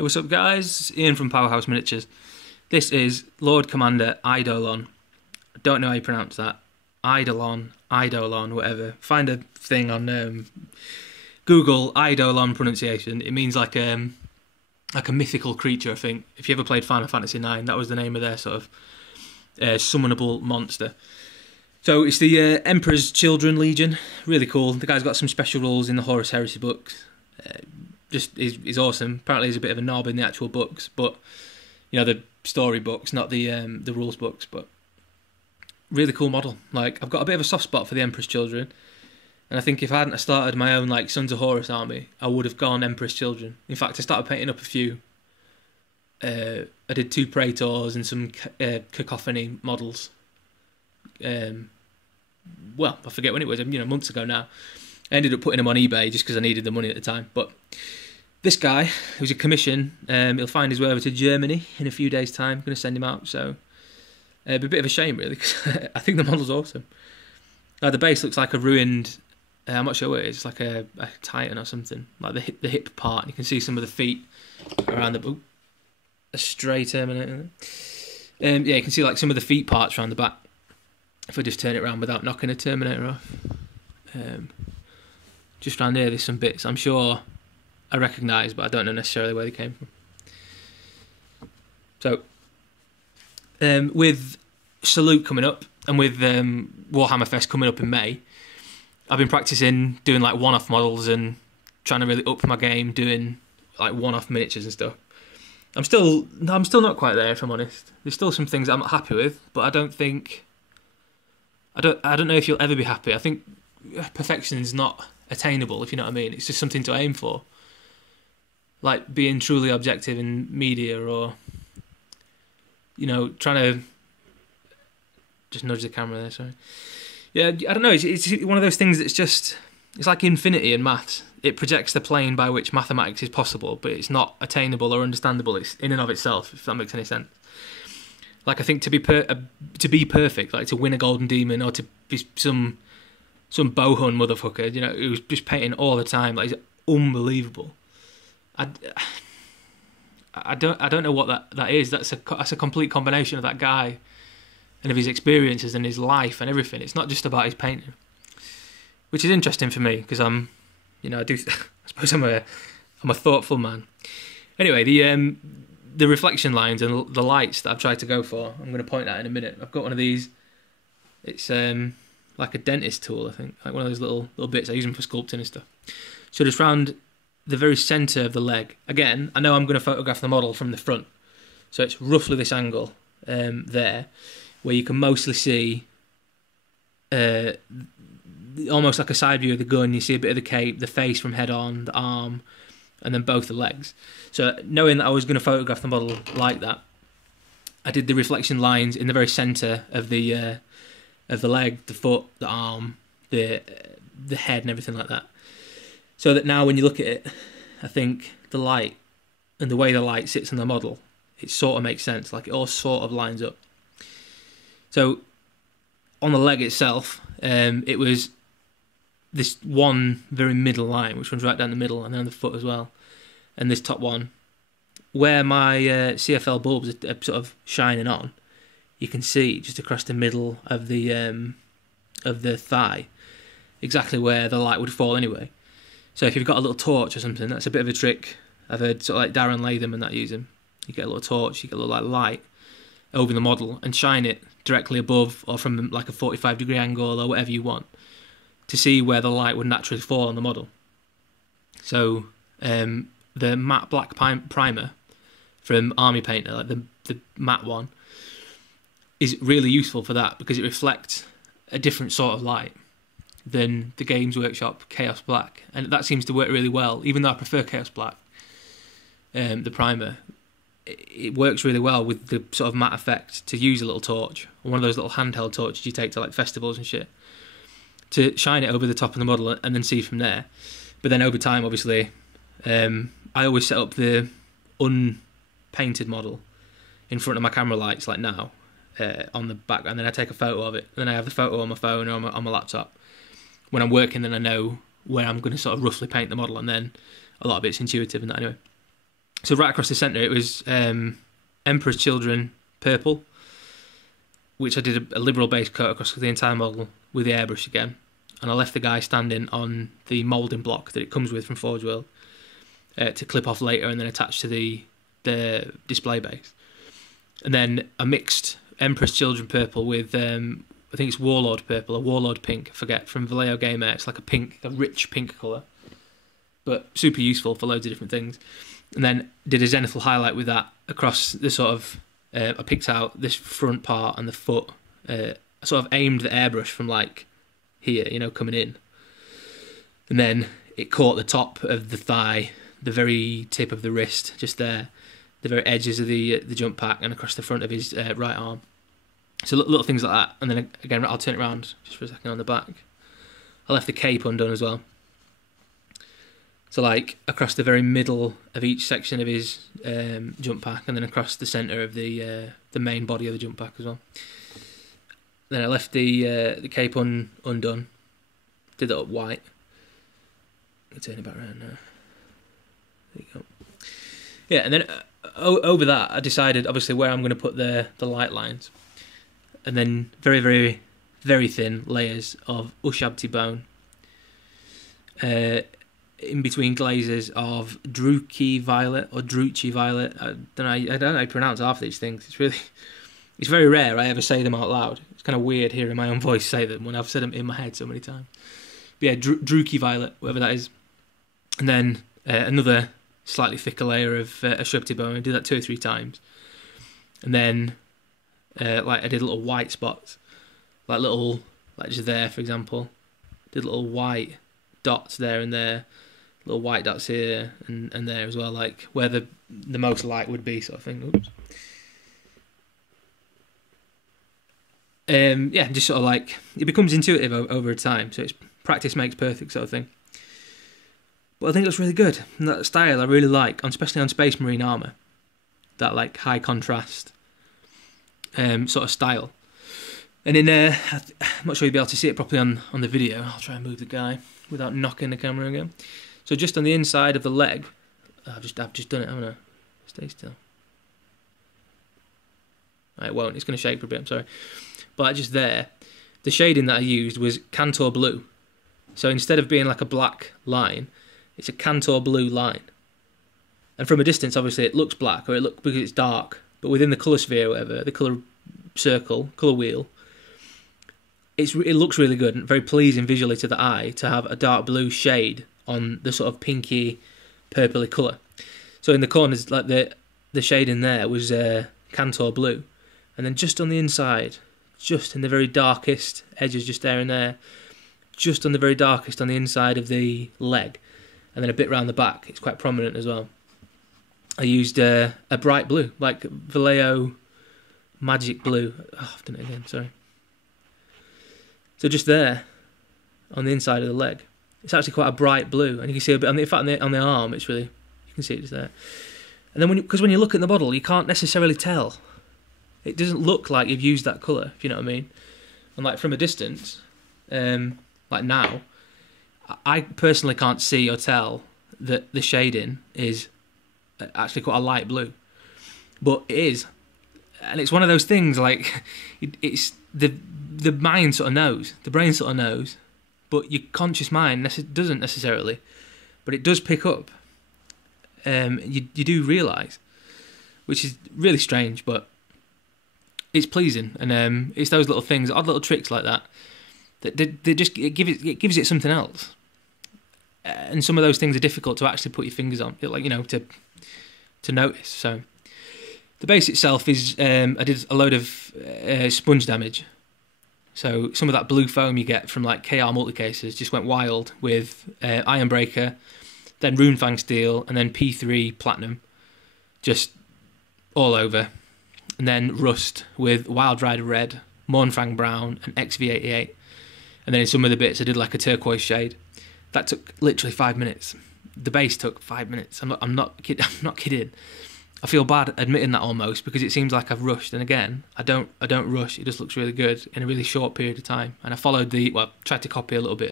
Hey, what's up guys? Ian from Powerhouse Miniatures. This is Lord Commander Eidolon. I don't know how you pronounce that. Eidolon, whatever. Find a thing on Google Eidolon pronunciation. It means like a mythical creature, I think. If you ever played Final Fantasy IX, that was the name of their sort of summonable monster. So it's the Emperor's Children Legion. Really cool. The guy's got some special rules in the Horus Heresy books. He's awesome. Apparently he's a bit of a knob in the actual books, but you know, the story books, not the rules books. But really cool model. Like, I've got a bit of a soft spot for the Emperor's Children, and I think if I hadn't started my own like Sons of Horus army, I would have gone Emperor's Children. In fact, I started painting up a few. I did 2 Praetors and some Cacophony models. Well, I forget when it was, months ago now. I ended up putting them on eBay just because I needed the money at the time. But this guy, who's a commission, he'll find his way over to Germany in a few days' time. I'm going to send him out, so it'd be a bit of a shame, really, because I think the model's awesome. The base looks like a ruined, I'm not sure what it is, it's like a Titan or something, like the hip part. You can see some of the feet around the boot. A stray Terminator. Yeah, you can see like some of the feet parts around the back. If I just turn it around without knocking a Terminator off. Just around here, there's some bits I'm sure I recognise, but I don't know necessarily where they came from. So, with Salute coming up, and with Warhammer Fest coming up in May, I've been practising doing like one-off models and trying to really up my game, doing like one-off miniatures and stuff. I'm still not quite there, if I'm honest. There's still some things I'm not happy with, but I don't know if you'll ever be happy. I think perfection is not attainable, if you know what I mean. It's just something to aim for, like being truly objective in media, or trying to just nudge the camera there. Sorry. Yeah, I don't know. It's one of those things that's just, it's like infinity in maths. It projects the plane by which mathematics is possible, but it's not attainable or understandable. It's in and of itself, if that makes any sense. Like, I think to be perfect, like to win a golden demon, or to be some bohun motherfucker, who's just painting all the time, like, it's unbelievable. I don't know what that is. That's a complete combination of that guy and of his experiences and his life and everything. It's not just about his painting, which is interesting for me, because I suppose I'm a thoughtful man. Anyway, the reflection lines and the lights that I've tried to go for, I'm going to point out in a minute. I've got one of these. It's like a dentist tool, I think, like one of those little bits. I use them for sculpting and stuff. So just round the very centre of the leg. Again, I know I'm going to photograph the model from the front, so it's roughly this angle there, where you can mostly see almost like a side view of the gun. You see a bit of the cape, the face from head on, the arm, and then both the legs. So knowing that I was going to photograph the model like that, I did the reflection lines in the very centre of the leg, the foot, the arm, the head, and everything like that. So that now when you look at it, I think the light and the way the light sits on the model, it sort of makes sense. Like, it all sort of lines up. So on the leg itself, it was this one very middle line, which runs right down the middle, and then on the foot as well. And this top one, where my CFL bulbs are sort of shining on, you can see just across the middle of the thigh exactly where the light would fall anyway. So if you've got a little torch or something, that's a bit of a trick. I've heard sort of like Darren Latham and that use them. You get a little torch, you get a little like light over the model and shine it directly above or from like a 45-degree angle or whatever you want to see where the light would naturally fall on the model. So the matte black primer from Army Painter, like the matte one, is really useful for that, because it reflects a different sort of light than the Games Workshop Chaos Black, and that seems to work really well. Even though I prefer Chaos Black, the primer, it works really well with the sort of matte effect, to use a little torch, or one of those little handheld torches you take to like festivals and shit, to shine it over the top of the model and then see from there. But then over time, obviously, I always set up the unpainted model in front of my camera lights, like now, on the back, and then I take a photo of it, and then I have the photo on my phone or on my laptop. When I'm working, then I know where I'm going to sort of roughly paint the model, and then a lot of it's intuitive and that anyway. So right across the centre, it was Emperor's Children purple, which I did a liberal base coat across the entire model with the airbrush again. And I left the guy standing on the moulding block that it comes with from Forge World to clip off later and then attach to the display base. And then I mixed Emperor's Children purple with, I think it's Warlord purple or Warlord pink, I forget, from Vallejo Gamer. It's like a rich pink colour, but super useful for loads of different things. And then did a zenithal highlight with that across the sort of, I picked out this front part and the foot, I sort of aimed the airbrush from like here, you know, coming in. And then it caught the top of the thigh, the very tip of the wrist, just there, the very edges of the jump pack and across the front of his right arm. So little things like that. And then again, I'll turn it around just for a second on the back. I left the cape undone as well. So like across the very middle of each section of his jump pack, and then across the centre of the main body of the jump pack as well. Then I left the cape undone, did it up white. I'll turn it back around now. There you go. Yeah, and then over that, I decided obviously where I'm going to put the light lines, and then very, very, very thin layers of Ushabti bone. In between glazes of Druki Violet or Druchi Violet. I don't know how to pronounce half of these things. It's very rare I ever say them out loud. It's kind of weird hearing my own voice say them when I've said them in my head so many times. But yeah, Druki Violet, whatever that is. And then another slightly thicker layer of Ushabti bone. I did that 2 or 3 times. And then like I did little white spots, like just there, for example. Did little white dots there and there. Little white dots here and there as well, like where the most light would be, sort of thing. Oops. Yeah, just sort of like it becomes intuitive over time. So it's practice makes perfect, sort of thing. But I think that's really good. And that style I really like, especially on Space Marine armour. That like high contrast sort of style. And in I'm not sure you'll be able to see it properly on the video. I'll try and move the guy without knocking the camera again. So just on the inside of the leg, I've just done it, haven't I? Stay still. It won't. It's going to shake for a bit. I'm sorry. But just there, the shading that I used was Cantor blue. So instead of being like a black line, it's a Cantor blue line. And from a distance, obviously, it looks black, or it looks because it's dark. But within the colour sphere, or whatever, the colour circle, colour wheel, it looks really good and very pleasing visually to the eye to have a dark blue shade on the sort of pinky, purpley colour. So in the corners, like the shade in there was Cantor blue, and then just on the inside, just in the very darkest edges, just there and there, just on the very darkest on the inside of the leg, and then a bit round the back, it's quite prominent as well. I used a bright blue, like Vallejo Magic Blue. Oh, I've done it again, sorry. So just there, on the inside of the leg, it's actually quite a bright blue, and you can see a bit on the arm. It's really, you can see it just there. And then because when you look at the model, you can't necessarily tell. It doesn't look like you've used that colour, if you know what I mean. And like from a distance, like now, I personally can't see or tell that the shading is actually quite a light blue, but it is, and it's one of those things like it's the mind sort of knows, the brain sort of knows, but your conscious mind doesn't necessarily, but it does pick up. You do realise, which is really strange, but it's pleasing, and it's those little things, odd little tricks like that they just it gives it something else. And some of those things are difficult to actually put your fingers on, like, you know, to notice. So the base itself is I did a load of sponge damage. So some of that blue foam you get from like KR multi-cases just went wild with Ironbreaker, then Runefang Steel, and then P3 Platinum, just all over. And then Rust with Wild Rider Red, Mornfang Brown, and XV88. And then in some of the bits I did like a turquoise shade. That took literally 5 minutes. The base took 5 minutes. I'm not kidding. I feel bad admitting that almost, because it seems like I've rushed. And again, I don't rush. It just looks really good in a really short period of time. And I followed tried to copy a little bit